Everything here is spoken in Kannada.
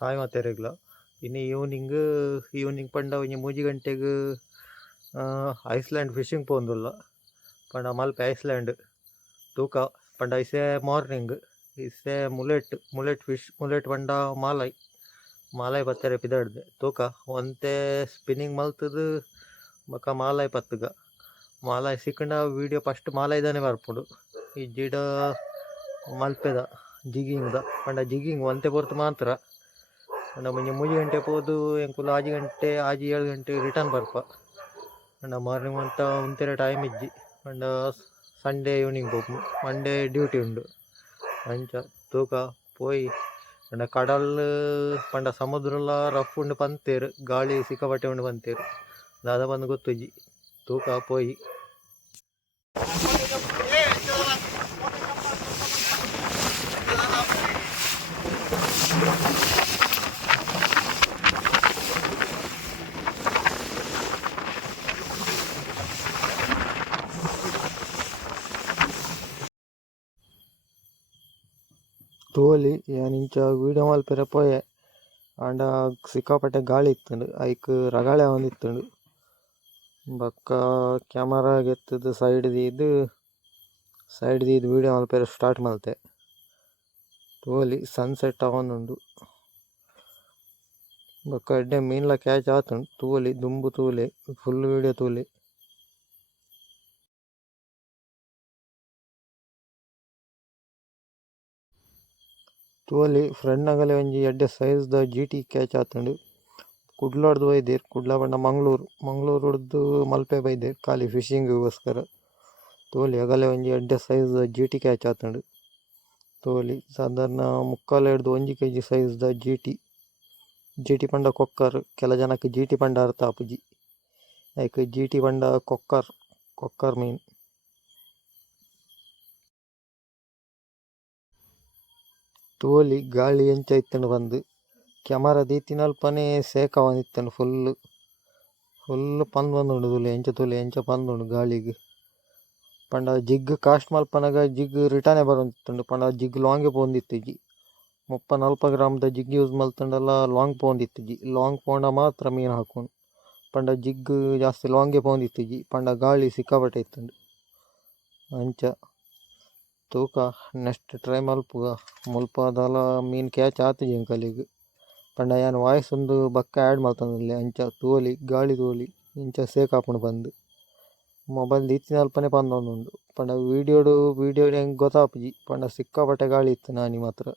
ಹಾಯ್ ಮಾತೆರೆಗ್ಲ ಇನ್ನು ಈವ್ನಿಂಗ್ ಪಂಡ ಒಂಜಿ ಮೂಜಿ ಗಂಟೆಗ್ ಐಸ್ಲ್ಯಾಂಡ್ ಫಿಶಿಂಗ್ ಪೋಂದುಲ್ಲ ಪಂಡ ಮಲ್ಪೆ ಐಸ್ಲ್ಯಾಂಡ್ ತೂಕ ಪಂಡ ಇಸೆ ಮಾರ್ನಿಂಗ್ ಇಸೆ ಮುಲೆಟ್ ಫಿಶ್ ಮುಲೆಟ್ ಪಂಡ ಮಾಲಾಯ್ ಪತ್ತೆರೆ ಪಿದಾಡ್ದೆ ತೂಕ ಒಂತೆ ಸ್ಪಿನ್ನಿಂಗ್ ಮಲ್ತದು ಬೊಕ ಮಾಲಾಯ್ ಪತ್ತುಗ ಮಾಲಾಯ್ ಸಿಕ್ಕಂಡ ವೀಡಿಯೋ ಫಸ್ಟ್ ಮಾಲಾಯ್ದಾನೆ ಬರ್ಪುಂಡು ಈ ಜಿಡ ಮಲ್ಪೆದ ಜಿಗಿಂಗ್ದ ಪಂಡ ಜಿಗಿಂಗ್ ಒಂತೆ ಪೊರ್ತು ಮಾತ್ರ ಪಂಡ ಮುಂಜಿ ಮೂಜಿ ಗಂಟೆ ಪೋದು ಎಂಕುಲು ಆಜಿ 7 ಗಂಟೆ ರಿಟರ್ನ್ ಬರ್ಪ ಪಂಡ ಮಾರ್ನಿಂಗ್ ಅಂತ ಉಂತೆರೆ ಟೈಮ್ ಇಜ್ಜಿ ಪಂಡ Sunday evening pope Monday duty ಉಂಡು ಅಂಚ ತೂಕ ಪೋಯಿ ಪಂಡ ಕಡಲ್ ಪಂಡ ಸಮುದ್ರಲ ರಫ್ ಉಂಡು ಪಂತೇರು ಗಾಳಿ ಸಿಕ್ಕಾಪಟ್ಟೆ ಉಂಡು ಪಂತೇರು ದಾದ ಬಂದು ಗೊತ್ತುಜ್ಜಿ ತೂಕ ಪೋಯಿ ತೋಲಿ ಯಾನಿಂಚ ವೀಡಿಯೋ ಮಲ್ಪೆರೆ ಪೋಯೆ ಆಂಡ ಸಿಕ್ಕಾಪಟ್ಟೆ ಗಾಳಿ ಇತ್ತುಂಡು ಐಕ್ ರಗಾಳೆ ಒಂದಿತ್ತುಂಡು ಬೊಕ್ಕ ಕ್ಯಾಮರಾ ಎತ್ತದು ಸೈಡ್ ದೀದ್ ವೀಡಿಯೋ ಮಲ್ಪೆರೆ ಸ್ಟಾರ್ಟ್ ಮಲ್ತೆ ತೋಲಿ ಸನ್ಸೆಟ್ ಆವೊಂದುಂಡು ಬೊಕ್ಕ ಎಡ್ಡೆ ಮೀನ್ಲ ಕ್ಯಾಚ್ ಆತುಂಡು ತೂಲಿ ದುಂಬು ತೂಲೆ ಫುಲ್ ವೀಡಿಯೋ ತೂಲಿ ತೂಲಿ ಫ್ರೆಂಡ್ ಆಗಲೆ ಒಂಜಿ ಎಡ್ಡೆ ಸೈಜ್ದ GT ಕ್ಯಾಚ್ ಆತುಂಡು ಕುಡ್ಲೋಡ್ದು ಬೈದೆರ್ ಕುಡ್ಲ ಪಂಡ ಮಂಗ್ಳೂರುಡ್ದು ಮಲ್ಪೆ ಬೈದೆರ್ ಖಾಲಿ ಫಿಶಿಂಗ್ಗೋಸ್ಕರ ತೋಲಿ ಅಗಲೆ ಒಂಜಿ ಎಡ್ಡೆ ಸೈಜ್ದ GT ಕ್ಯಾಚ್ ಆತುಂಡು ತೋಲಿ ಸಾಧಾರಣ 3/4 1 kg ಸೈಜ್ದ GT ಪಂಡ ಕೊಕ್ಕರ್ ಕೆಲ ಜನಕ್ಕೆ GT ಪಂಡ ಅರ್ಥ ಆಪುಜಿ ಐಕ್ GT ಪಂಡ ಕೊಕ್ಕರ್ ಮೀನ್ ತೋಲಿ ಗಾಳಿ ಎಂಚ ಇತ್ತಂಡು ಬಂದು ಕ್ಯಾಮರಾ ದೀತಿನಲ್ಪನೆ ಸೇಕ ಬಂದಿತ್ತಂಡು ಫುಲ್ ಪಂದ್ ಬಂದುಂಡು ತೂಲೆ ಎಂಚ ಪಂದುಂಡು ಗಾಳಿಗ್ ಪಂಡ ಜಿಗ್ ಕಾಸ್ಟ್ ಮಲ್ಪನಾಗ ಜಿಗ್ ರಿಟರ್ನೇ ಬರೋಂದಿತ್ತುಂಡು ಪಂಡ ಜಿಗ್ ಲಾಂಗೆ ಪೋಂದಿತ್ತುಜಿ 30-40 ಗ್ರಾಮ್ದ ಜಿಗ್ ಯೂಸ್ ಮಲ್ತಂಡಲ ಲಾಂಗ್ ಪೋಂದಿತ್ತುಜಿ ಲಾಂಗ್ ಪೋಂಡ ಮಾತ್ರ ಮೀನು ಹಾಕೊಂಡು ಪಂಡ ಜಿಗ್ ಜಾಸ್ತಿ ಲಾಂಗೆ ಪೋಂದಿತ್ತುಜಿ ಪಂಡ ಗಾಳಿ ಸಿಕ್ಕಾಪಟ್ಟೆ ಇತ್ತುಂಡು ಅಂಚ ತೂಕ ನೆಕ್ಸ್ಟ್ ಟ್ರೈ ಮಲ್ಪುಗ ಮುಲ್ಪದಾಲ ಮೀನು ಕ್ಯಾಚ್ ಆತುಜಿ ಎಂಕಲಿಗ್ ಪಂಡ ಯಾನ್ ವಾಯ್ಸ್ ಒಂದು ಬಕ್ಕ ಆ್ಯಡ್ ಮಲ್ತಂದುಲ್ಲೆ ಅಂಚ ತೋಲಿ ಗಾಳಿ ತೋಲಿ ಇಂಚ ಸೇಕಾಪುಂಡು ಬಂದು ಮೊಬೈಲ್ ದೀತಿನಲ್ಪನೆ ಪಂದೊಂದುಂಡು ಪಂಡ ವೀಡಿಯೋ ಹೆಂಗೆ ಗೊತ್ತಾಪುಜಿ ಪಂಡ ಸಿಕ್ಕಾಪಟ್ಟೆ ಗಾಳಿ ಇತ್ತು ನಾನಿ ಮಾತ್ರ